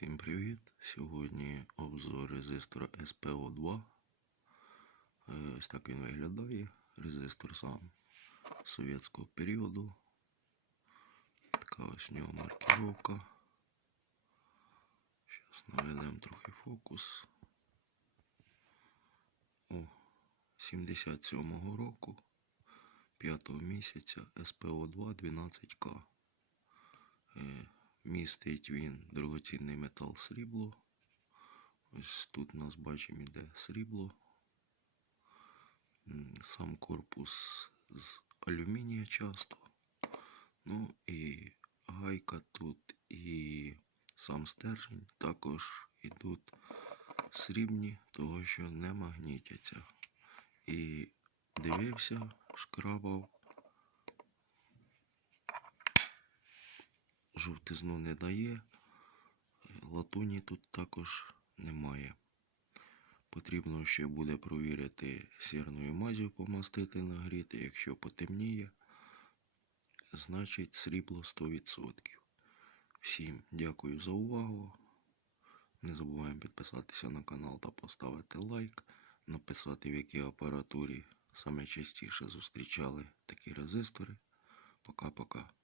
Всім привіт! Сьогодні обзор резистора SPO2. Е, Ось так він виглядає. Резистор сам совєтського періоду. Така ось у нього маркіровка. Зараз наведемо трохи фокус. О, 77-го року, 5 місяця SPO2 12К. Містить він дорогоцінний метал срібло. Ось тут у нас бачимо іде срібло. Сам корпус з алюмінія часто. Ну і гайка тут і сам стержень також ідуть срібні, того що не магнітяться. І дивився, шкрабав. Жовтизну не дає, латуні тут також немає. Потрібно ще буде провірити сірною мазю помастити нагріти. Якщо потемніє, значить срібло 100%. Всім дякую за увагу. Не забуваємо підписатися на канал та поставити лайк, написати в якій апаратурі саме частіше зустрічали такі резистори. Пока-пока.